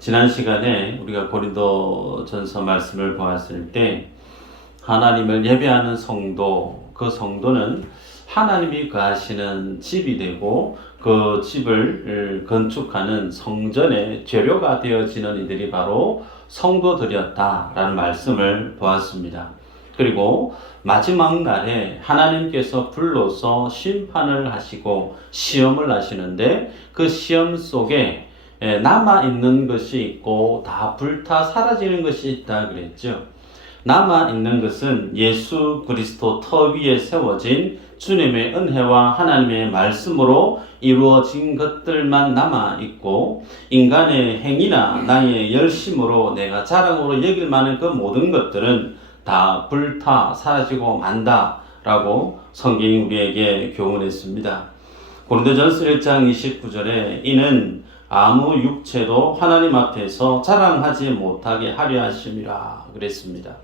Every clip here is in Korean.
지난 시간에 우리가 고린도전서 말씀을 보았을 때 하나님을 예배하는 성도, 그 성도는 하나님이 거하시는 집이 되고 그 집을 건축하는 성전의 재료가 되어지는 이들이 바로 성도들이었다라는 말씀을 보았습니다. 그리고 마지막 날에 하나님께서 불러서 심판을 하시고 시험을 하시는데 그 시험 속에 남아있는 것이 있고 다 불타 사라지는 것이 있다 그랬죠. 남아있는 것은 예수 그리스도 터 위에 세워진 주님의 은혜와 하나님의 말씀으로 이루어진 것들만 남아있고 인간의 행위나 나의 열심으로 내가 자랑으로 여길 만한 그 모든 것들은 다 불타 사라지고 만다라고 성경이 우리에게 교훈했습니다. 고린도전서 1장 29절에 이는 아무 육체도 하나님 앞에서 자랑하지 못하게 하려 하심이라 그랬습니다.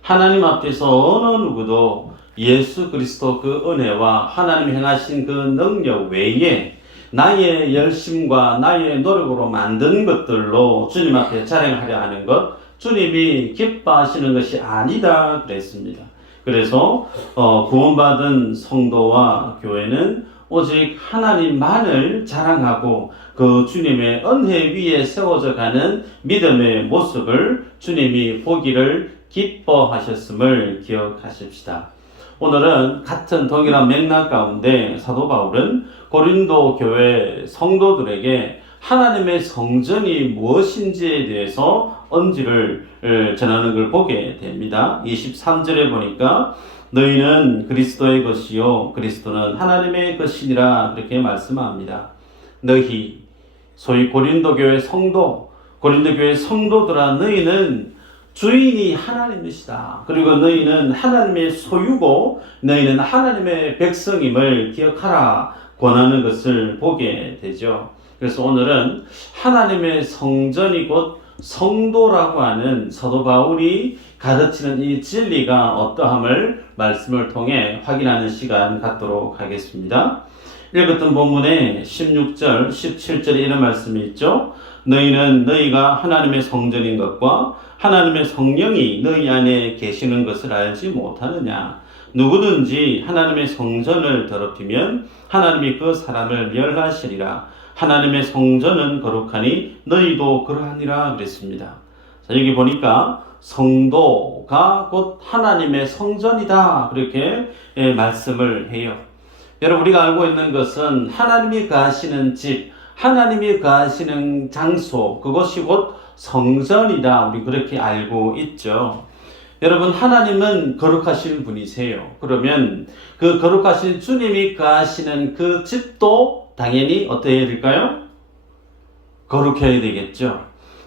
하나님 앞에서 어느 누구도 예수 그리스도 그 은혜와 하나님 행하신 그 능력 외에 나의 열심과 나의 노력으로 만든 것들로 주님 앞에 자랑하려 하는 것, 주님이 기뻐하시는 것이 아니다 그랬습니다. 그래서 구원받은 성도와 교회는 오직 하나님만을 자랑하고 그 주님의 은혜 위에 세워져 가는 믿음의 모습을 주님이 보기를 기뻐하셨음을 기억하십시다. 오늘은 같은 동일한 맥락 가운데 사도 바울은 고린도 교회 성도들에게 하나님의 성전이 무엇인지에 대해서 언지를 전하는 걸 보게 됩니다. 23절에 보니까 너희는 그리스도의 것이요 그리스도는 하나님의 것이니라 그렇게 말씀합니다. 너희 소위 고린도 교회 성도, 고린도 교회 성도들아 너희는 주인이 하나님이시다. 그리고 너희는 하나님의 소유고 너희는 하나님의 백성임을 기억하라 권하는 것을 보게 되죠. 그래서 오늘은 하나님의 성전이 곧 성도라고 하는 사도 바울이 가르치는 이 진리가 어떠함을 말씀을 통해 확인하는 시간 갖도록 하겠습니다. 읽었던 본문에 16절, 17절에 이런 말씀이 있죠. 너희는 너희가 하나님의 성전인 것과 하나님의 성령이 너희 안에 계시는 것을 알지 못하느냐. 누구든지 하나님의 성전을 더럽히면 하나님이 그 사람을 멸하시리라. 하나님의 성전은 거룩하니 너희도 그러하니라 그랬습니다. 자, 여기 보니까 성도가 곧 하나님의 성전이다 그렇게 말씀을 해요. 여러분 우리가 알고 있는 것은 하나님이 거하시는 집, 하나님이 거하시는 장소, 그것이 곧 성전이다 우리 그렇게 알고 있죠. 여러분 하나님은 거룩하신 분이세요. 그러면 그 거룩하신 주님이 거하시는 그 집도 당연히 어떻게 해야 될까요? 거룩해야 되겠죠.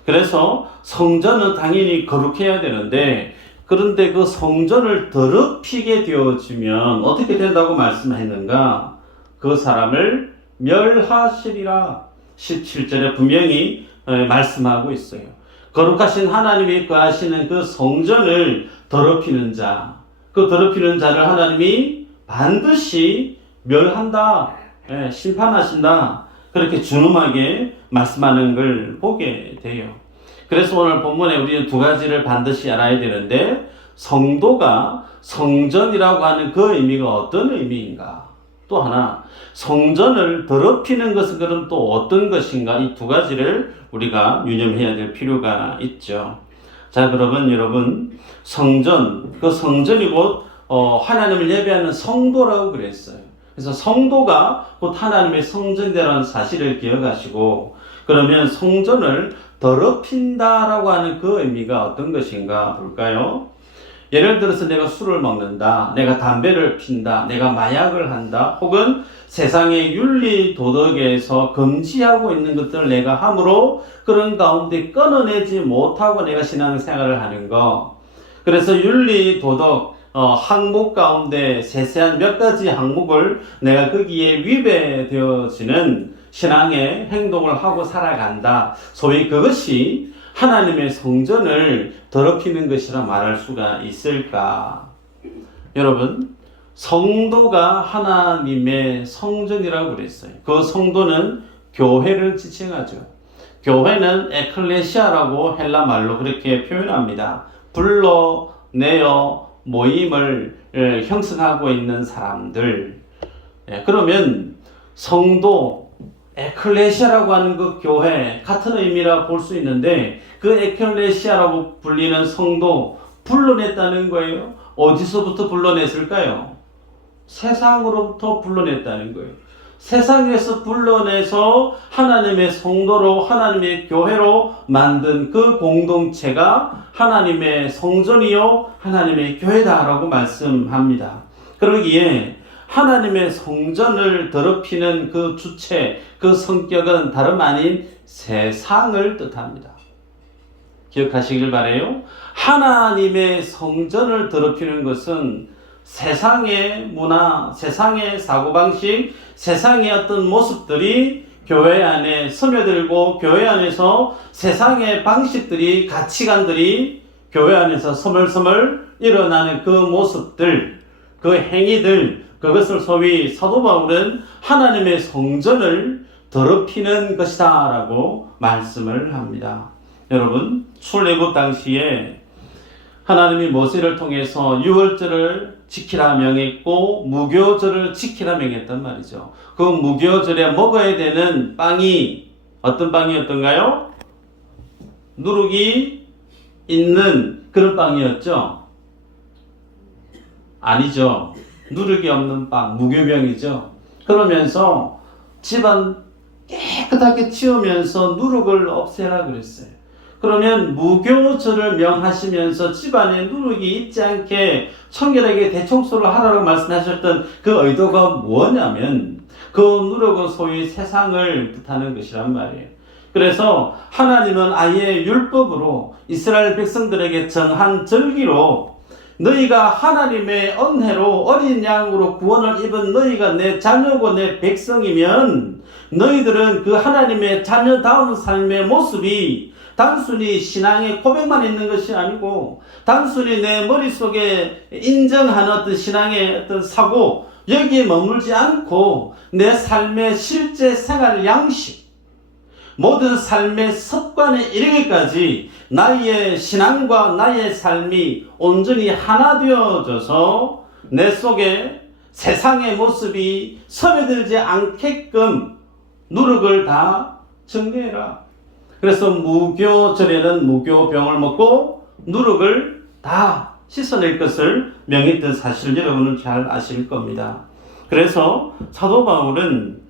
그래서 성전은 당연히 거룩해야 되는데 그런데 그 성전을 더럽히게 되어지면 어떻게 된다고 말씀했는가? 그 사람을 멸하시리라 17절에 분명히 말씀하고 있어요. 거룩하신 하나님이 거하시는 그 성전을 더럽히는 자, 그 더럽히는 자를 하나님이 반드시 멸한다, 심판하신다 그렇게 준엄하게 말씀하는 걸 보게 돼요. 그래서 오늘 본문에 우리는 두 가지를 반드시 알아야 되는데 성도가 성전이라고 하는 그 의미가 어떤 의미인가? 또 하나 성전을 더럽히는 것은 그럼 또 어떤 것인가? 이 두 가지를 우리가 유념해야 될 필요가 있죠. 자, 그러면 여러분 성전, 그 성전이 곧 하나님을 예배하는 성도라고 그랬어요. 그래서 성도가 곧 하나님의 성전이라는 사실을 기억하시고 그러면 성전을 더럽힌다라고 하는 그 의미가 어떤 것인가 볼까요? 예를 들어서 내가 술을 먹는다, 내가 담배를 핀다, 내가 마약을 한다, 혹은 세상의 윤리 도덕에서 금지하고 있는 것들을 내가 함으로 그런 가운데 끊어내지 못하고 내가 신앙생활을 하는 거. 그래서 윤리 도덕 항목 가운데 세세한 몇 가지 항목을 내가 거기에 위배되어지는 신앙의 행동을 하고 살아간다. 소위 그것이 하나님의 성전을 더럽히는 것이라 말할 수가 있을까? 여러분, 성도가 하나님의 성전이라고 그랬어요. 그 성도는 교회를 지칭하죠. 교회는 에클레시아라고 헬라 말로 그렇게 표현합니다. 불러내어 모임을 형성하고 있는 사람들. 그러면 성도, 에클레시아라고 하는 그 교회 같은 의미라 볼 수 있는데 그 에클레시아라고 불리는 성도 불러냈다는 거예요. 어디서부터 불러냈을까요? 세상으로부터 불러냈다는 거예요. 세상에서 불러내서 하나님의 성도로 하나님의 교회로 만든 그 공동체가 하나님의 성전이요 하나님의 교회다라고 말씀합니다. 그러기에 하나님의 성전을 더럽히는 그 주체, 그 성격은 다름 아닌 세상을 뜻합니다. 기억하시길 바라요. 하나님의 성전을 더럽히는 것은 세상의 문화, 세상의 사고방식, 세상의 어떤 모습들이 교회 안에 스며들고 교회 안에서 세상의 방식들이, 가치관들이 교회 안에서 서물서물 일어나는 그 모습들, 그 행위들, 그것을 소위 사도 바울은 하나님의 성전을 더럽히는 것이다 라고 말씀을 합니다. 여러분, 출애굽 당시에 하나님이 모세를 통해서 유월절을 지키라 명했고 무교절을 지키라 명했단 말이죠. 그 무교절에 먹어야 되는 빵이 어떤 빵이었던가요? 누룩이 있는 그런 빵이었죠? 아니죠. 누룩이 없는 빵, 무교병이죠. 그러면서 집안 깨끗하게 치우면서 누룩을 없애라 그랬어요. 그러면 무교절을 명하시면서 집안에 누룩이 있지 않게 청결하게 대청소를 하라고 말씀하셨던 그 의도가 뭐냐면 그 누룩은 소위 세상을 뜻하는 것이란 말이에요. 그래서 하나님은 아예 율법으로 이스라엘 백성들에게 정한 절기로 너희가 하나님의 은혜로 어린 양으로 구원을 입은 너희가 내 자녀고 내 백성이면 너희들은 그 하나님의 자녀다운 삶의 모습이 단순히 신앙의 고백만 있는 것이 아니고 단순히 내 머릿속에 인정하는 어떤 신앙의 어떤 사고 여기에 머물지 않고 내 삶의 실제 생활 양식 모든 삶의 습관에 이르기까지 나의 신앙과 나의 삶이 온전히 하나 되어져서 내 속에 세상의 모습이 스며들지 않게끔 누룩을 다 정리해라. 그래서 무교절에는 무교병을 먹고 누룩을 다 씻어낼 것을 명했던 사실을 여러분은 잘 아실 겁니다. 그래서 사도 바울은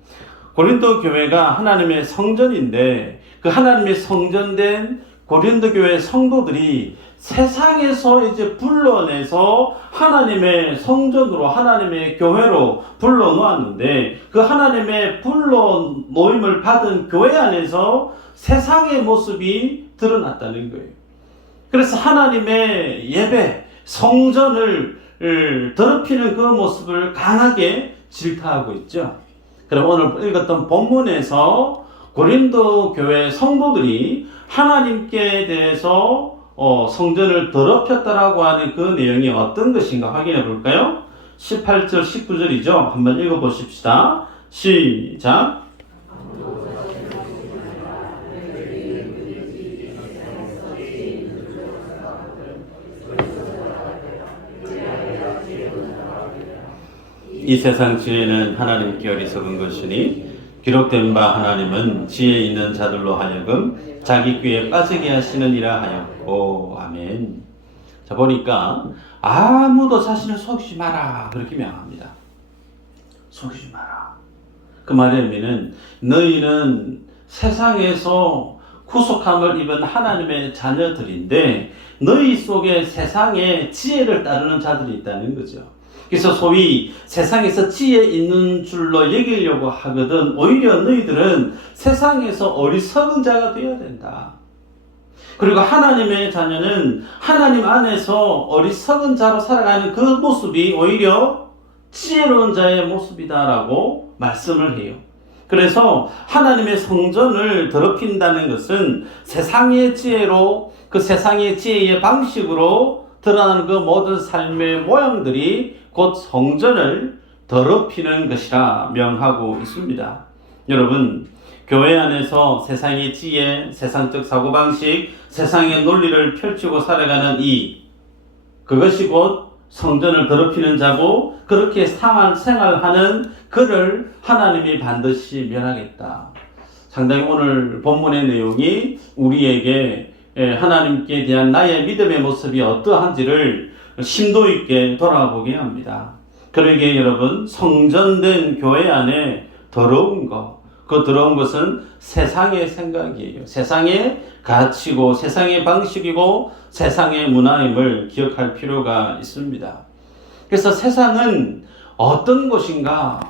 고린도 교회가 하나님의 성전인데 그 하나님의 성전된 고린도 교회 성도들이 세상에서 이제 불러내서 하나님의 성전으로 하나님의 교회로 불러놓았는데 그 하나님의 불러놓임을 받은 교회 안에서 세상의 모습이 드러났다는 거예요. 그래서 하나님의 예배, 성전을 더럽히는 그 모습을 강하게 질타하고 있죠. 그럼 오늘 읽었던 본문에서 고린도 교회 성도들이 하나님께 대해서 성전을 더럽혔다라고 하는 그 내용이 어떤 것인가 확인해 볼까요? 18절, 19절이죠. 한번 읽어 보십시다. 시작. 이 세상 지혜는 하나님께 어리석은 것이니 기록된 바 하나님은 지혜 있는 자들로 하여금 자기 꾀에 빠지게 하시느니라 하였고. 아멘. 자, 보니까 아무도 자신을 속이지 마라 그렇게 명합니다. 속이지 마라. 그 말의 의미는 너희는 세상에서 구속함을 입은 하나님의 자녀들인데 너희 속에 세상의 지혜를 따르는 자들이 있다는 거죠. 그래서 소위 세상에서 지혜 있는 줄로 여기려고 하거든 오히려 너희들은 세상에서 어리석은 자가 되어야 된다. 그리고 하나님의 자녀는 하나님 안에서 어리석은 자로 살아가는 그 모습이 오히려 지혜로운 자의 모습이다라고 말씀을 해요. 그래서 하나님의 성전을 더럽힌다는 것은 세상의 지혜로 그 세상의 지혜의 방식으로 드러나는 그 모든 삶의 모양들이 곧 성전을 더럽히는 것이라 명하고 있습니다. 여러분, 교회 안에서 세상의 지혜, 세상적 사고방식, 세상의 논리를 펼치고 살아가는 그것이 곧 성전을 더럽히는 자고 그렇게 생활하는 그를 하나님이 반드시 멸하겠다. 상당히 오늘 본문의 내용이 우리에게 하나님께 대한 나의 믿음의 모습이 어떠한지를 심도 있게 돌아보게 합니다. 그러기에 여러분, 성전된 교회 안에 더러운 것, 그 더러운 것은 세상의 생각이에요. 세상의 가치고 세상의 방식이고 세상의 문화임을 기억할 필요가 있습니다. 그래서 세상은 어떤 곳인가?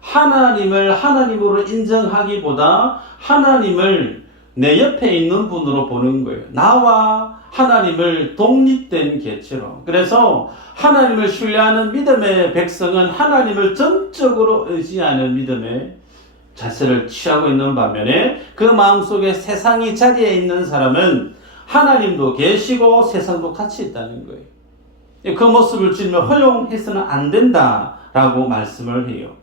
하나님을 하나님으로 인정하기보다 하나님을 내 옆에 있는 분으로 보는 거예요. 나와 하나님을 독립된 개체로. 그래서 하나님을 신뢰하는 믿음의 백성은 하나님을 전적으로 의지하는 믿음의 자세를 취하고 있는 반면에 그 마음속에 세상이 자리에 있는 사람은 하나님도 계시고 세상도 같이 있다는 거예요. 그 모습을 주님은 허용해서는 안 된다라고 말씀을 해요.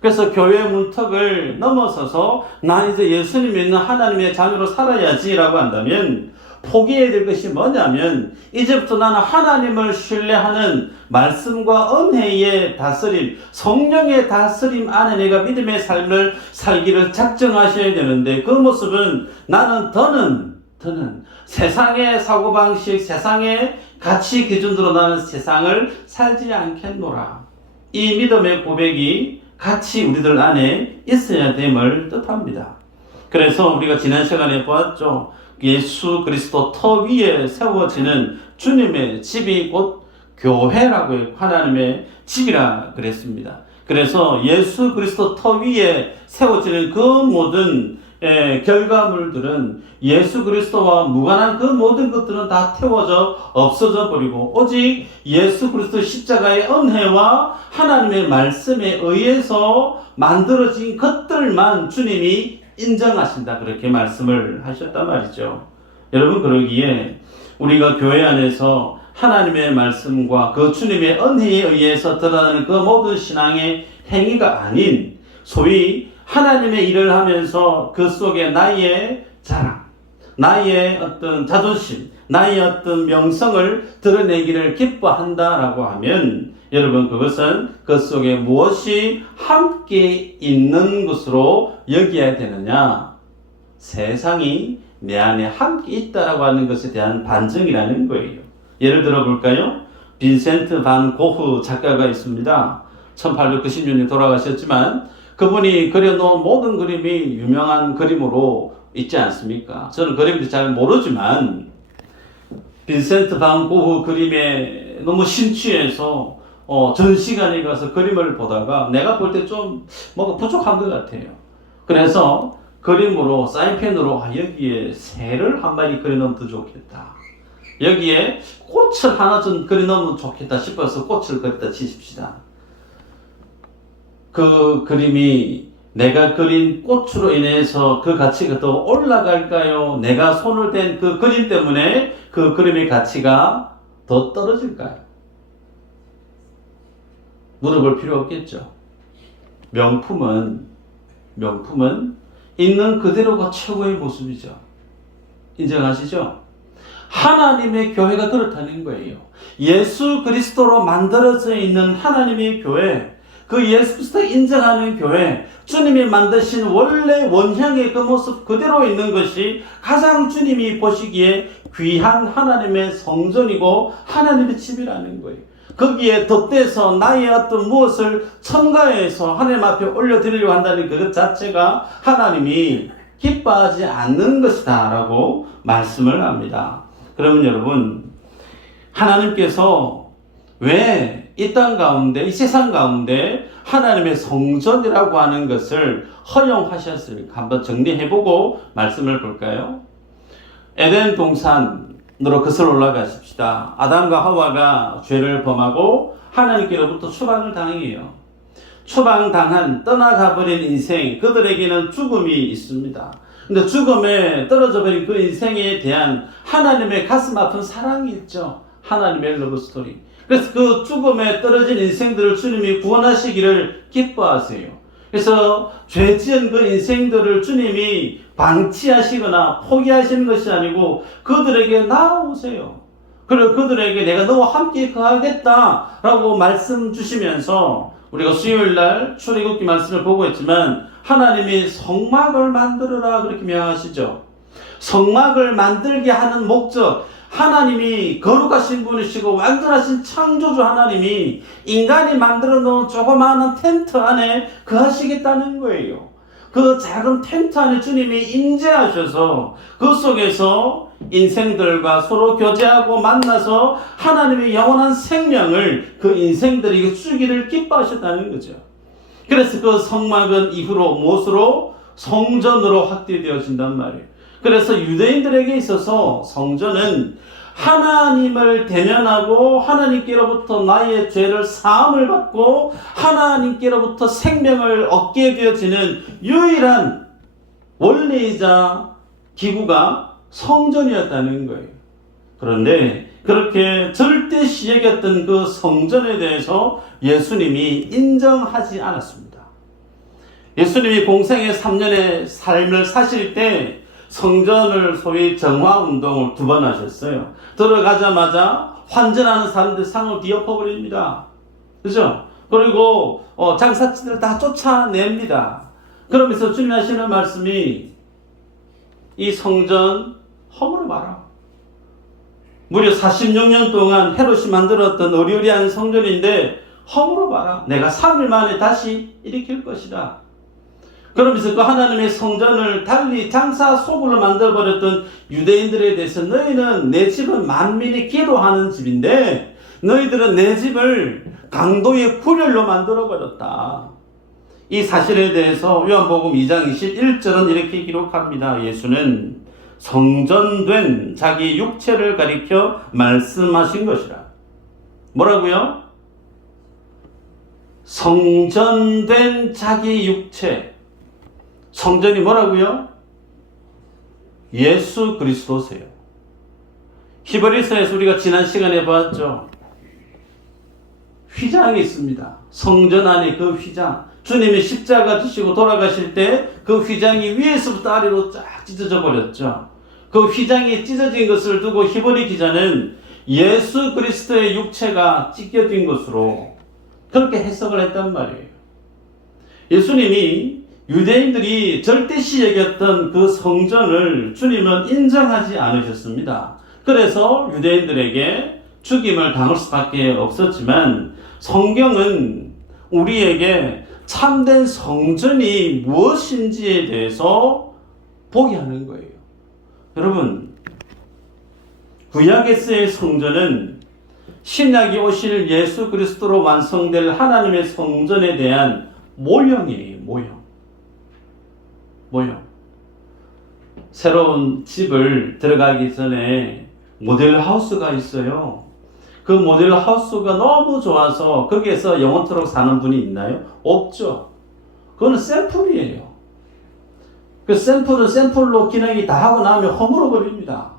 그래서 교회 문턱을 넘어서서 나 이제 예수님 믿는 하나님의 자녀로 살아야지라고 한다면 포기해야 될 것이 뭐냐면 이제부터 나는 하나님을 신뢰하는 말씀과 은혜의 다스림, 성령의 다스림 안에 내가 믿음의 삶을 살기를 작정하셔야 되는데 그 모습은 나는 더는 세상의 사고방식, 세상의 가치 기준으로 나는 세상을 살지 않겠노라. 이 믿음의 고백이 같이 우리들 안에 있어야 됨을 뜻합니다. 그래서 우리가 지난 시간에 보았죠. 예수 그리스도 터 위에 세워지는 주님의 집이 곧 교회라고 해요. 하나님의 집이라 그랬습니다. 그래서 예수 그리스도 터 위에 세워지는 그 모든 결과물들은 예수 그리스도와 무관한 그 모든 것들은 다 태워져 없어져 버리고 오직 예수 그리스도 십자가의 은혜와 하나님의 말씀에 의해서 만들어진 것들만 주님이 인정하신다. 그렇게 말씀을 하셨단 말이죠. 여러분, 그러기에 우리가 교회 안에서 하나님의 말씀과 그 주님의 은혜에 의해서 드러나는 그 모든 신앙의 행위가 아닌 소위 하나님의 일을 하면서 그 속에 나의 자랑, 나의 어떤 자존심, 나의 어떤 명성을 드러내기를 기뻐한다라고 하면 여러분, 그것은 그 속에 무엇이 함께 있는 것으로 여겨야 되느냐? 세상이 내 안에 함께 있다라고 하는 것에 대한 반증이라는 거예요. 예를 들어 볼까요? 빈센트 반 고흐 작가가 있습니다. 1896년에 돌아가셨지만 그분이 그려놓은 모든 그림이 유명한 그림으로 있지 않습니까? 저는 그림도 잘 모르지만 빈센트 반 고흐 그림에 너무 심취해서 전시관에 가서 그림을 보다가 내가 볼 때 좀 뭔가 부족한 것 같아요. 그래서 그림으로 사인펜으로 여기에 새를 한 마리 그려놓으면 더 좋겠다. 여기에 꽃을 하나 좀 그려놓으면 좋겠다 싶어서 꽃을 그렸다 치십시다. 그 그림이 내가 그린 꽃으로 인해서 그 가치가 더 올라갈까요? 내가 손을 댄 그 그림 때문에 그 그림의 가치가 더 떨어질까요? 물어볼 필요 없겠죠. 명품은 있는 그대로가 최고의 모습이죠. 인정하시죠? 하나님의 교회가 그렇다는 거예요. 예수 그리스도로 만들어져 있는 하나님의 교회, 그 예수 그리스도 인정하는 교회, 주님이 만드신 원래 원형의 그 모습 그대로 있는 것이 가장 주님이 보시기에 귀한 하나님의 성전이고 하나님의 집이라는 거예요. 거기에 덧대서 나의 어떤 무엇을 첨가해서 하나님 앞에 올려드리려고 한다는 그것 자체가 하나님이 기뻐하지 않는 것이다 라고 말씀을 합니다. 그러면 여러분, 하나님께서 왜 이 땅 가운데, 이 세상 가운데 하나님의 성전이라고 하는 것을 허용하셨을까? 한번 정리해보고 말씀을 볼까요? 에덴 동산으로 거슬러 올라가십시다. 아담과 하와가 죄를 범하고 하나님께로부터 추방을 당해요. 추방당한 떠나가버린 인생, 그들에게는 죽음이 있습니다. 근데 죽음에 떨어져버린 그 인생에 대한 하나님의 가슴 아픈 사랑이 있죠. 하나님의 러브 스토리. 그래서 그 죽음에 떨어진 인생들을 주님이 구원하시기를 기뻐하세요. 그래서 죄 지은 그 인생들을 주님이 방치하시거나 포기하시는 것이 아니고 그들에게 나아오세요. 그리고 그들에게 내가 너와 함께 거하겠다라고 말씀 주시면서 우리가 수요일날 출애굽기 말씀을 보고 있지만 하나님이 성막을 만들어라 그렇게 명하시죠. 성막을 만들게 하는 목적, 하나님이 거룩하신 분이시고 완전하신 창조주 하나님이 인간이 만들어 놓은 조그마한 텐트 안에 거하시겠다는 거예요. 그 작은 텐트 안에 주님이 임재하셔서 그 속에서 인생들과 서로 교제하고 만나서 하나님의 영원한 생명을 그 인생들에게 주기를 기뻐하셨다는 거죠. 그래서 그 성막은 이후로 무엇으로? 성전으로 확대되어진단 말이에요. 그래서 유대인들에게 있어서 성전은 하나님을 대면하고 하나님께로부터 나의 죄를 사함을 받고 하나님께로부터 생명을 얻게 되어지는 유일한 원리이자 기구가 성전이었다는 거예요. 그런데 그렇게 절대시역이었던 그 성전에 대해서 예수님이 인정하지 않았습니다. 예수님이 공생의 3년의 삶을 사실 때 성전을 소위 정화운동을 2번 하셨어요. 들어가자마자 환전하는 사람들 상을 뒤엎어버립니다. 그죠? 그리고 장사치들 다 쫓아냅니다. 그러면서 주님 하시는 말씀이 이 성전 허물어 봐라. 무려 46년 동안 헤롯이 만들었던 어리어리한 성전인데 허물어 봐라. 내가 3일 만에 다시 일으킬 것이다. 그러면서 그 하나님의 성전을 달리 장사 소굴로 만들어버렸던 유대인들에 대해서 너희는 내 집은 만민이 기도하는 집인데 너희들은 내 집을 강도의 굴혈로 만들어버렸다. 이 사실에 대해서 요한복음 2장 21절은 이렇게 기록합니다. 예수는 성전된 자기 육체를 가리켜 말씀하신 것이라. 뭐라고요? 성전된 자기 육체. 성전이 뭐라고요? 예수 그리스도세요. 히브리서에서 우리가 지난 시간에 봤죠. 휘장이 있습니다. 성전 안에 그 휘장. 주님이 십자가 지시고 돌아가실 때 그 휘장이 위에서부터 아래로 쫙 찢어져 버렸죠. 그 휘장이 찢어진 것을 두고 히브리 기자는 예수 그리스도의 육체가 찢겨진 것으로 그렇게 해석을 했단 말이에요. 예수님이 유대인들이 절대시 여겼던 그 성전을 주님은 인정하지 않으셨습니다. 그래서 유대인들에게 죽임을 당할 수밖에 없었지만 성경은 우리에게 참된 성전이 무엇인지에 대해서 보게 하는 거예요. 여러분, 구약에서의 성전은 신약이 오실 예수 그리스도로 완성될 하나님의 성전에 대한 모형이에요. 모형. 새로운 집을 들어가기 전에 모델하우스가 있어요. 그 모델하우스가 너무 좋아서 거기에서 영원토록 사는 분이 있나요? 없죠. 그거는 샘플이에요. 그 샘플은 샘플로 기능이 다 하고 나면 허물어 버립니다.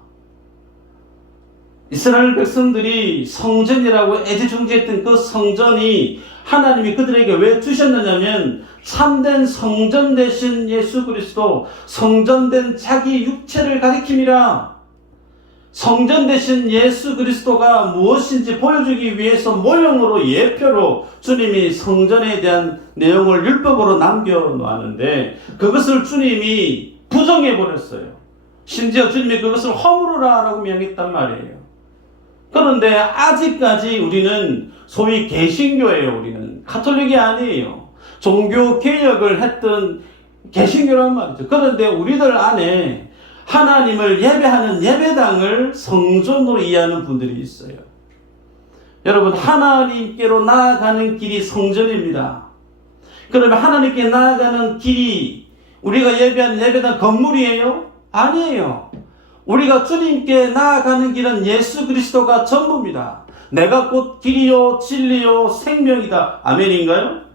이스라엘 백성들이 성전이라고 애지중지했던 그 성전이 하나님이 그들에게 왜 주셨느냐면 참된 성전 되신 예수 그리스도, 성전된 자기 육체를 가리킴이라. 성전 되신 예수 그리스도가 무엇인지 보여주기 위해서 모형으로 예표로 주님이 성전에 대한 내용을 율법으로 남겨놓았는데 그것을 주님이 부정해버렸어요. 심지어 주님이 그것을 허물으라 라고 명했단 말이에요. 그런데 아직까지 우리는 소위 개신교예요. 우리는 가톨릭이 아니에요. 종교개혁을 했던 개신교란 말이죠. 그런데 우리들 안에 하나님을 예배하는 예배당을 성전으로 이해하는 분들이 있어요. 여러분, 하나님께로 나아가는 길이 성전입니다. 그러면 하나님께 나아가는 길이 우리가 예배하는 예배당 건물이에요? 아니에요. 우리가 주님께 나아가는 길은 예수 그리스도가 전부입니다. 내가 곧 길이요 진리요 생명이다. 아멘인가요?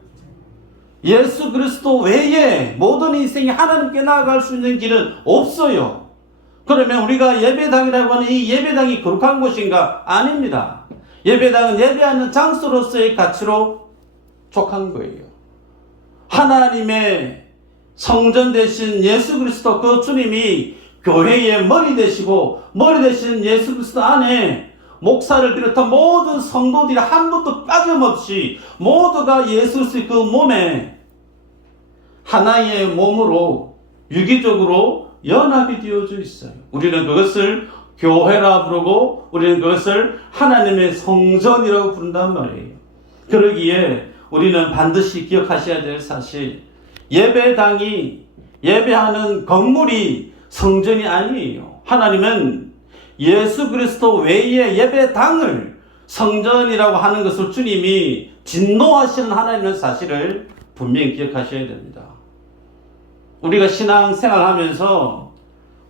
예수 그리스도 외에 모든 인생이 하나님께 나아갈 수 있는 길은 없어요. 그러면 우리가 예배당이라고 하는 이 예배당이 거룩한 곳인가? 아닙니다. 예배당은 예배하는 장소로서의 가치로 족한 거예요. 하나님의 성전 되신 예수 그리스도 그 주님이 교회의 머리 되시고 머리 되신 예수 그리스도 안에 목사를 비롯한 모든 성도들이 한 분도 빠짐없이 모두가 예수 그리스도의 그 몸에 하나의 몸으로 유기적으로 연합이 되어져 있어요. 우리는 그것을 교회라 부르고 우리는 그것을 하나님의 성전이라고 부른단 말이에요. 그러기에 우리는 반드시 기억하셔야 될 사실, 예배당이 예배하는 건물이 성전이 아니에요. 하나님은 예수 그리스도 외에 예배당을 성전이라고 하는 것을 주님이 진노하시는 하나님의 사실을 분명히 기억하셔야 됩니다. 우리가 신앙생활하면서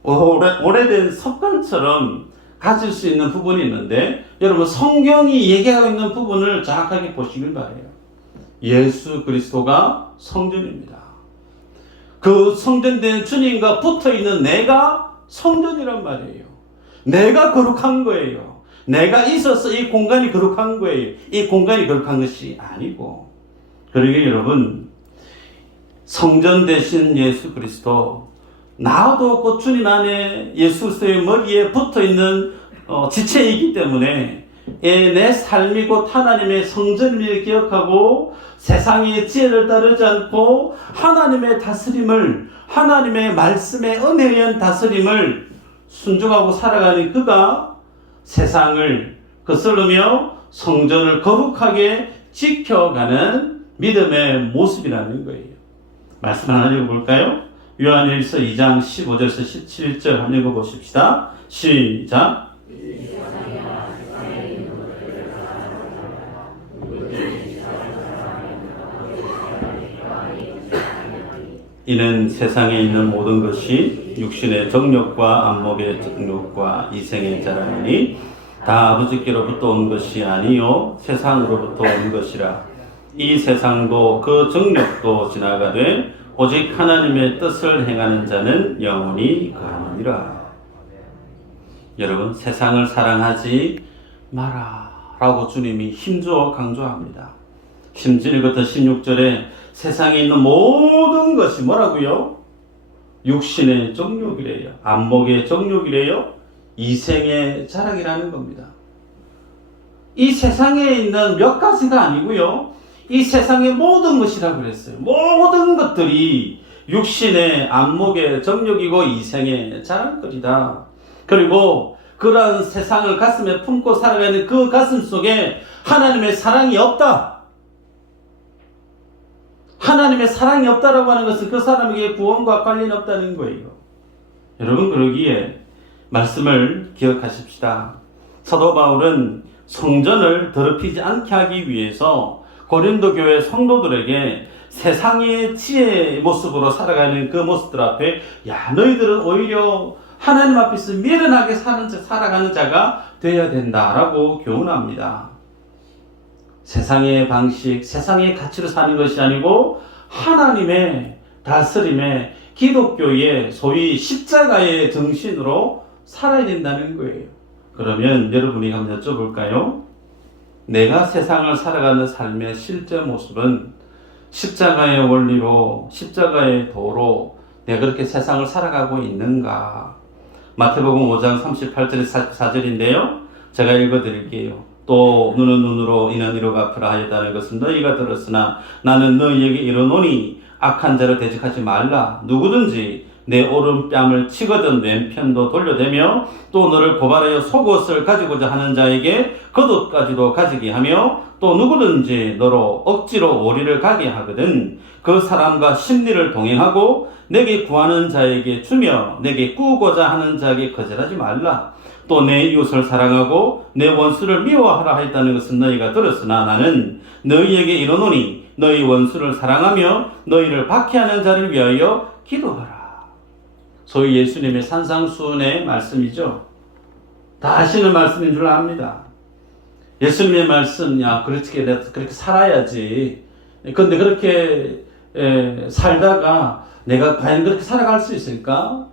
오래된 습관처럼 가질 수 있는 부분이 있는데, 여러분 성경이 얘기하고 있는 부분을 정확하게 보시길 바라요. 예수 그리스도가 성전입니다. 그 성전된 주님과 붙어있는 내가 성전이란 말이에요. 내가 거룩한 거예요. 내가 있어서 이 공간이 거룩한 거예요. 이 공간이 거룩한 것이 아니고. 그러게 여러분, 성전 되신 예수 그리스도, 나도 없고 주님 안에 예수 그리스도의 머리에 붙어있는 지체이기 때문에 내 삶이 곧 하나님의 성전임을 기억하고 세상의 지혜를 따르지 않고 하나님의 다스림을, 하나님의 말씀의 은혜에 의한 다스림을 순종하고 살아가는 그가 세상을 거스르며 성전을 거룩하게 지켜가는 믿음의 모습이라는 거예요. 말씀 하나 읽어볼까요? 요한일서 2장 15절에서 17절 한번 읽어보십시다. 시작. 이는 세상에 있는 모든 것이 육신의 정욕과 안목의 정욕과 이생의 자랑이니 다 아버지께로부터 온 것이 아니요 세상으로부터 온 것이라. 이 세상도 그 정욕도 지나가되 오직 하나님의 뜻을 행하는 자는 영원히 거하느니라. 여러분, 세상을 사랑하지 마라 라고 주님이 힘주어 강조합니다. 심지어부터 16절에 세상에 있는 모든 것이 뭐라고요? 육신의 정욕이래요. 안목의 정욕이래요. 이생의 자랑이라는 겁니다. 이 세상에 있는 몇 가지가 아니고요, 이 세상의 모든 것이라고 그랬어요. 모든 것들이 육신의 안목의 정욕이고 이생의 자랑거리다. 그리고 그러한 세상을 가슴에 품고 살아가는 그 가슴 속에 하나님의 사랑이 없다. 하나님의 사랑이 없다라고 하는 것은 그 사람에게 구원과 관련이 없다는 거예요. 여러분, 그러기에 말씀을 기억하십시다. 사도 바울은 성전을 더럽히지 않게 하기 위해서 고린도 교회 성도들에게 세상의 지혜의 모습으로 살아가는 그 모습들 앞에, 야, 너희들은 오히려 하나님 앞에서 미련하게 살아가는 자가 되어야 된다라고 교훈합니다. 세상의 방식, 세상의 가치로 사는 것이 아니고 하나님의 다스림에 기독교의 소위 십자가의 정신으로 살아야 된다는 거예요. 그러면 여러분이 한번 여쭤볼까요? 내가 세상을 살아가는 삶의 실제 모습은 십자가의 원리로, 십자가의 도로 내가 그렇게 세상을 살아가고 있는가? 마태복음 5장 38절의 4절인데요. 제가 읽어드릴게요. 또 눈은 눈으로 이는 이로 갚으라 하였다는 것은 너희가 들었으나 나는 너희에게 이르노니 악한 자를 대적하지 말라. 누구든지 내 오른뺨을 치거든 왼편도 돌려대며 또 너를 고발하여 속옷을 가지고자 하는 자에게 겉옷까지도 가지게 하며 또 누구든지 너로 억지로 오리를 가게 하거든 그 사람과 심리를 동행하고 내게 구하는 자에게 주며 내게 꾸고자 하는 자에게 거절하지 말라. 또 내 이웃을 사랑하고 내 원수를 미워하라 했다는 것은 너희가 들었으나 나는 너희에게 이르노니 너희 원수를 사랑하며 너희를 박해하는 자를 위하여 기도하라. 소위 예수님의 산상수훈의 말씀이죠. 다 아시는 말씀인 줄 압니다. 예수님의 말씀, 야, 그렇게 살아야지. 근데 그렇게 살다가 내가 과연 그렇게 살아갈 수 있을까?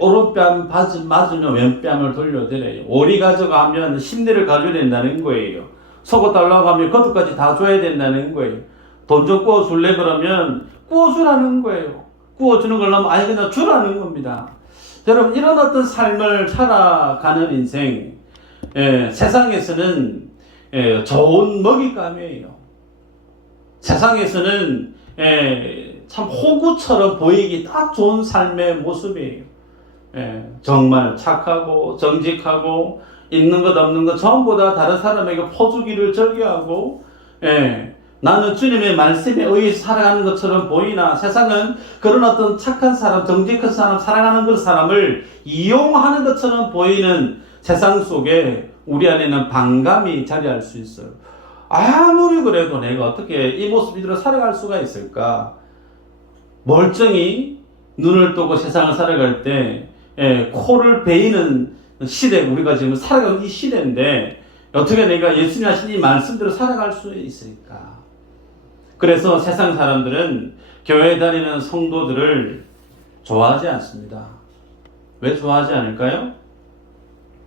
오른뺨 맞으면 왼뺨을 돌려드려요. 오리 가져가면 심리를 가져야 된다는 거예요. 속옷 달라고 하면 그것까지 다 줘야 된다는 거예요. 돈 좀 구워줄래? 그러면 구워주라는 거예요. 구워주는 걸 너무 아예 그냥 주라는 겁니다. 여러분, 이런 어떤 삶을 살아가는 인생, 세상에서는 좋은 먹잇감이에요. 세상에서는 참 호구처럼 보이기 딱 좋은 삶의 모습이에요. 정말 착하고 정직하고 있는 것 없는 것 전부 다 다른 사람에게 퍼주기를 절개하고 나는 주님의 말씀에 의해서 살아가는 것처럼 보이나 세상은 그런 어떤 착한 사람, 정직한 사람, 사랑하는 그 사람을 이용하는 것처럼 보이는 세상 속에 우리 안에는 반감이 자리할 수 있어요. 아무리 그래도 내가 어떻게 이 모습 이대로 살아갈 수가 있을까? 멀쩡히 눈을 뜨고 세상을 살아갈 때 코를 베이는 시대, 우리가 지금 살아가는 이 시대인데 어떻게 내가 예수님 하신 이 말씀대로 살아갈 수 있을까? 그래서 세상 사람들은 교회 다니는 성도들을 좋아하지 않습니다. 왜 좋아하지 않을까요?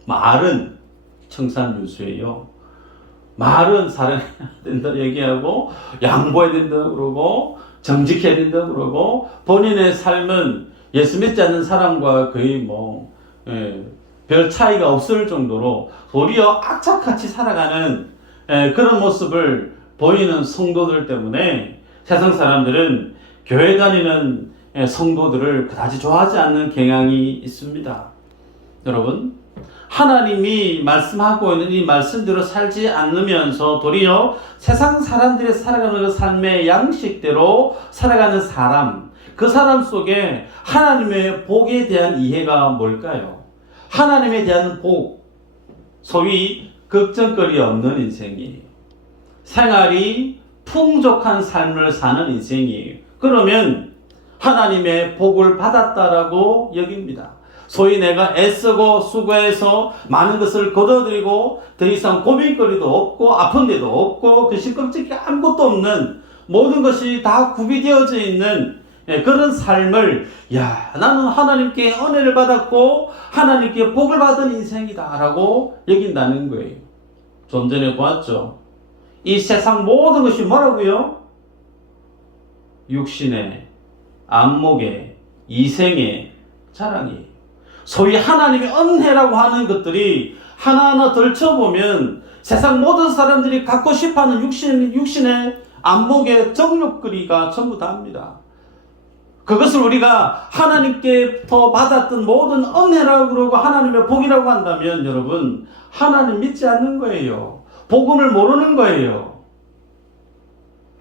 말은 청산유수예요. 말은 사랑해야 된다 얘기하고 양보해야 된다 그러고 정직해야 된다 그러고 본인의 삶은 예수 믿지 않는 사람과 거의 별 차이가 없을 정도로 도리어 악착같이 살아가는 그런 모습을 보이는 성도들 때문에 세상 사람들은 교회 다니는 성도들을 그다지 좋아하지 않는 경향이 있습니다. 여러분, 하나님이 말씀하고 있는 이 말씀대로 살지 않으면서 도리어 세상 사람들이 살아가는 그 삶의 양식대로 살아가는 사람, 그 사람 속에 하나님의 복에 대한 이해가 뭘까요? 하나님에 대한 복, 소위 걱정거리 없는 인생이에요. 생활이 풍족한 삶을 사는 인생이에요. 그러면 하나님의 복을 받았다라고 여깁니다. 소위 내가 애쓰고 수고해서 많은 것을 거둬들이고 더 이상 고민거리도 없고 아픈 데도 없고 그 시끌적이 아무것도 없는 모든 것이 다 구비되어져 있는 그런 삶을 나는 하나님께 은혜를 받았고 하나님께 복을 받은 인생이다 라고 여긴다는 거예요. 좀 전에 보았죠. 이 세상 모든 것이 뭐라고요? 육신의, 안목의, 이생의 자랑이에요. 소위 하나님의 은혜라고 하는 것들이 하나하나 덜쳐보면 세상 모든 사람들이 갖고 싶어하는 육신의 안목의 정욕거리가 전부 다입니다. 그것을 우리가 하나님께부터 받았던 모든 은혜라고 그러고 하나님의 복이라고 한다면 여러분, 하나님 믿지 않는 거예요. 복음을 모르는 거예요.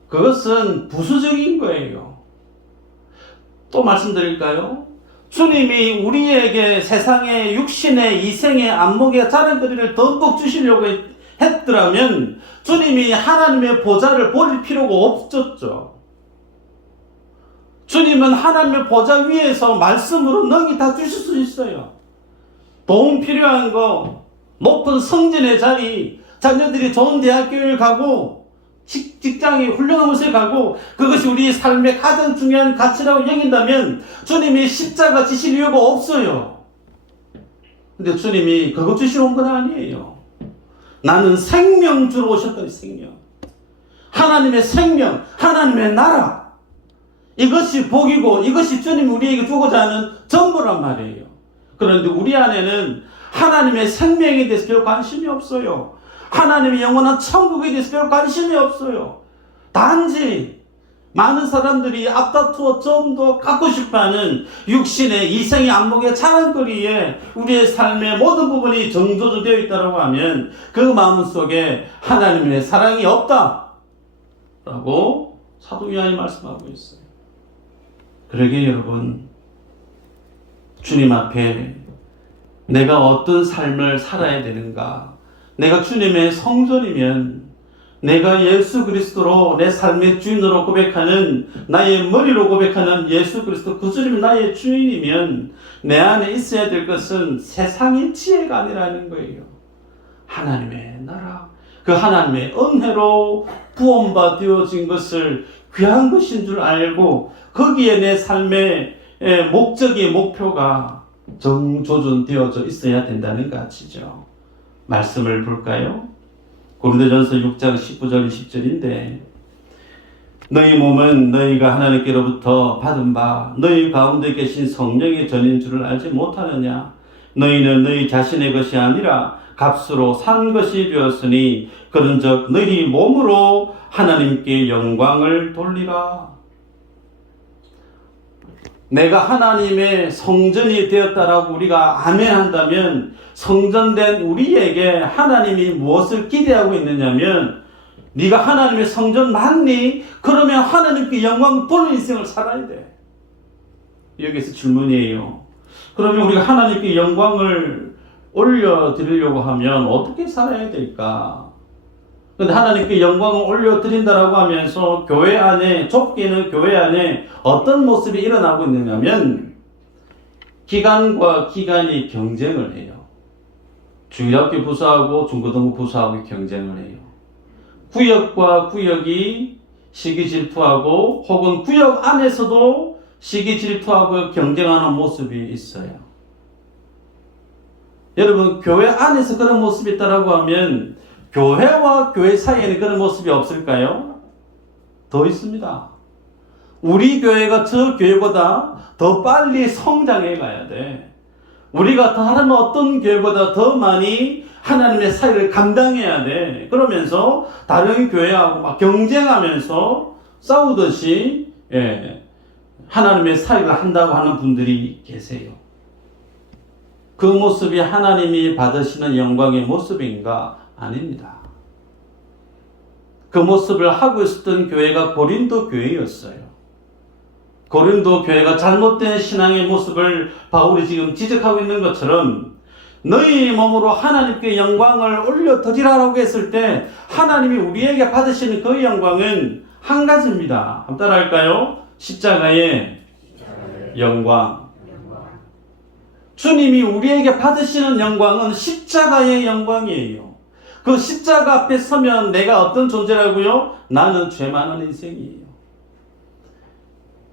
그것은 부수적인 거예요. 또 말씀드릴까요? 주님이 우리에게 세상의 육신의 이생의 안목의 자랑거리를 듬뿍 주시려고 했더라면 주님이 하나님의 보좌를 버릴 필요가 없었죠. 주님은 하나님의 보좌 위에서 말씀으로 능히 다 주실 수 있어요. 도움 필요한 거, 높은 성전의 자리, 자녀들이 좋은 대학교에 가고 직장이 훌륭한 곳에 가고 그것이 우리 삶의 가장 중요한 가치라고 여긴다면 주님이 십자가 지실 이유가 없어요. 근데 주님이 그것 주시러 온 건 아니에요. 나는 생명 주러 오셨다. 생명. 하나님의 생명, 하나님의 나라. 이것이 복이고 이것이 주님이 우리에게 주고자 하는 전부란 말이에요. 그런데 우리 안에는 하나님의 생명에 대해서 별 관심이 없어요. 하나님의 영원한 천국에 대해서 별 관심이 없어요. 단지 많은 사람들이 앞다투어 좀 더 갖고 싶어하는 육신의 이생의 안목의 자랑거리에 우리의 삶의 모든 부분이 정조되어 있다고 하면 그 마음속에 하나님의 사랑이 없다 라고 사도 요한이 말씀하고 있어요. 그러게 여러분, 주님 앞에 내가 어떤 삶을 살아야 되는가? 내가 주님의 성전이면, 내가 예수 그리스도로 내 삶의 주인으로 고백하는, 나의 머리로 고백하는 예수 그리스도 그 주님이 나의 주인이면 내 안에 있어야 될 것은 세상의 지혜가 아니라는 거예요. 하나님의 나라, 그 하나님의 은혜로 구원받아진 것을 귀한 것인 줄 알고 거기에 내 삶의 목적의 목표가 정조준되어져 있어야 된다는 가치죠. 말씀을 볼까요? 고린도전서 6장 19절 20절인데 너희 몸은 너희가 하나님께로부터 받은 바 너희 가운데 계신 성령의 전인 줄을 알지 못하느냐? 너희는 너희 자신의 것이 아니라 값으로 산 것이 되었으니 그런즉 너희 몸으로 하나님께 영광을 돌리라. 내가 하나님의 성전이 되었다라고 우리가 아멘한다면 성전된 우리에게 하나님이 무엇을 기대하고 있느냐면 네가 하나님의 성전 맞니? 그러면 하나님께 영광 돌리는 인생을 살아야 돼. 여기서 질문이에요. 그러면 우리가 하나님께 영광을 올려드리려고 하면 어떻게 살아야 될까? 근데 하나님께 영광을 올려드린다라고 하면서 교회 안에, 좁게는 교회 안에 어떤 모습이 일어나고 있느냐면 기관과 기관이 경쟁을 해요. 주일학교 부서하고 중고등부 부서하고 경쟁을 해요. 구역과 구역이 시기 질투하고 혹은 구역 안에서도 시기 질투하고 경쟁하는 모습이 있어요. 여러분, 교회 안에서 그런 모습이 있다라고 하면 교회와 교회 사이에는 그런 모습이 없을까요? 더 있습니다. 우리 교회가 저 교회보다 더 빨리 성장해 가야 돼. 우리가 다른 어떤 교회보다 더 많이 하나님의 사역을 감당해야 돼. 그러면서 다른 교회하고 막 경쟁하면서 싸우듯이 하나님의 사역을 한다고 하는 분들이 계세요. 그 모습이 하나님이 받으시는 영광의 모습인가? 아닙니다. 그 모습을 하고 있었던 교회가 고린도 교회였어요. 고린도 교회가 잘못된 신앙의 모습을 바울이 지금 지적하고 있는 것처럼 너희 몸으로 하나님께 영광을 올려드리라고 했을 때 하나님이 우리에게 받으시는 그 영광은 한 가지입니다. 한번 따라할까요? 십자가의 영광. 주님이 우리에게 받으시는 영광은 십자가의 영광이에요. 그 십자가 앞에 서면 내가 어떤 존재라고요? 나는 죄 많은 인생이에요.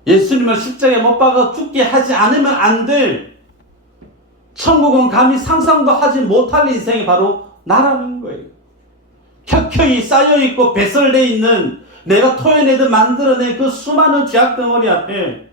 예수님을 십자가에 못 박아 죽게 하지 않으면 안 될, 천국은 감히 상상도 하지 못할 인생이 바로 나라는 거예요. 켜켜이 쌓여있고 배설되어 있는 내가 토해내듯 만들어낸 그 수많은 죄악 덩어리 앞에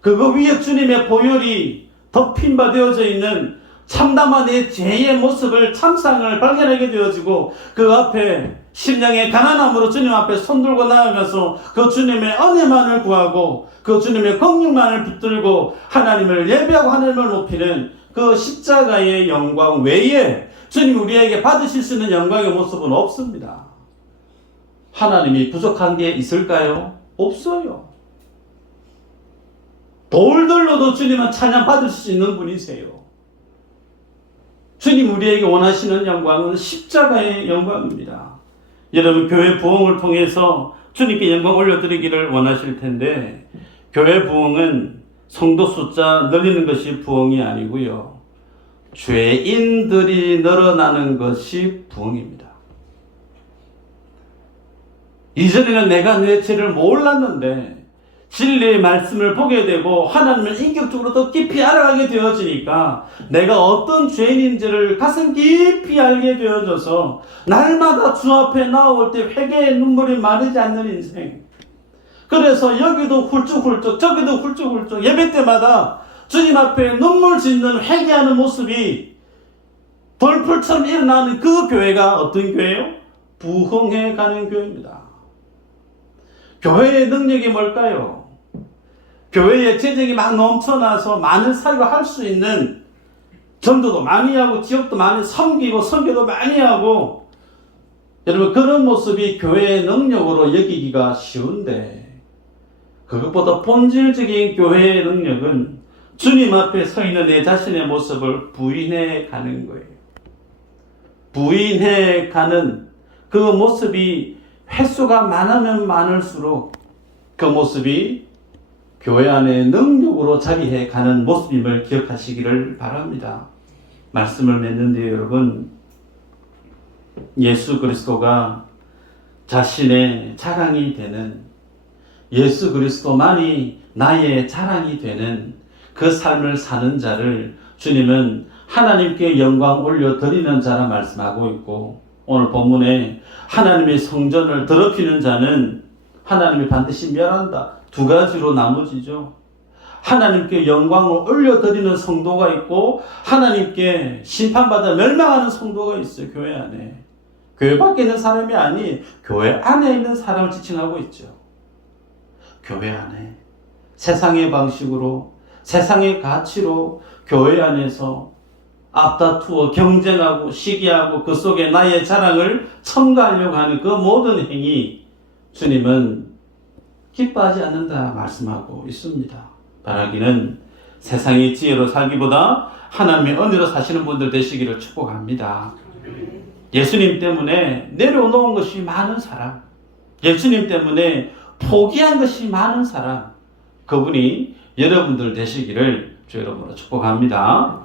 그거 위에 주님의 보혈이 덮인 바 되어져 있는 참담한 내 죄의 모습을, 참상을 발견하게 되어지고 그 앞에 심령의 가난함으로 주님 앞에 손들고 나아가서 그 주님의 은혜만을 구하고 그 주님의 긍휼만을 붙들고 하나님을 예배하고 하나님을 높이는 그 십자가의 영광 외에 주님 우리에게 받으실 수 있는 영광의 모습은 없습니다. 하나님이 부족한 게 있을까요? 없어요. 돌들로도 주님은 찬양 받을 수 있는 분이세요. 주님 우리에게 원하시는 영광은 십자가의 영광입니다. 여러분, 교회 부흥을 통해서 주님께 영광 올려드리기를 원하실 텐데 교회 부흥은 성도 숫자 늘리는 것이 부흥이 아니고요. 죄인들이 늘어나는 것이 부흥입니다. 이전에는 내가 내 죄를 몰랐는데 진리의 말씀을 보게 되고 하나님을 인격적으로 더 깊이 알아가게 되어지니까 내가 어떤 죄인인지를 가슴 깊이 알게 되어져서 날마다 주 앞에 나올 때 회개의 눈물이 마르지 않는 인생. 그래서 여기도 훌쩍훌쩍 저기도 훌쩍훌쩍 예배 때마다 주님 앞에 눈물 짓는 회개하는 모습이 돌풀처럼 일어나는 그 교회가 어떤 교회예요? 부흥해 가는 교회입니다. 교회의 능력이 뭘까요? 교회에 재정이 막 넘쳐나서 많은 사역을 할 수 있는, 전도도 많이 하고 지역도 많이 섬기고 선교도 많이 하고, 여러분 그런 모습이 교회의 능력으로 여기기가 쉬운데 그것보다 본질적인 교회의 능력은 주님 앞에 서 있는 내 자신의 모습을 부인해 가는 거예요. 부인해 가는 그 모습이 횟수가 많으면 많을수록 그 모습이 교회 안에 능력으로 자리해 가는 모습임을 기억하시기를 바랍니다. 말씀을 맺는데 여러분, 예수 그리스도가 자신의 자랑이 되는, 예수 그리스도만이 나의 자랑이 되는 그 삶을 사는 자를 주님은 하나님께 영광 올려드리는 자라 말씀하고 있고, 오늘 본문에 하나님의 성전을 더럽히는 자는 하나님이 반드시 멸한다. 두 가지로 나눠지죠. 하나님께 영광을 올려드리는 성도가 있고 하나님께 심판받아 멸망하는 성도가 있어요. 교회 안에. 교회 밖에 있는 사람이 아니 교회 안에 있는 사람을 지칭하고 있죠. 교회 안에 세상의 방식으로 세상의 가치로 교회 안에서 앞다투어 경쟁하고 시기하고 그 속에 나의 자랑을 첨가하려고 하는 그 모든 행위 주님은 기뻐하지 않는다 말씀하고 있습니다. 바라기는 세상의 지혜로 살기보다 하나님의 은혜로 사시는 분들 되시기를 축복합니다. 예수님 때문에 내려놓은 것이 많은 사람, 예수님 때문에 포기한 것이 많은 사람, 그분이 여러분들 되시기를 주 여러분으로 축복합니다.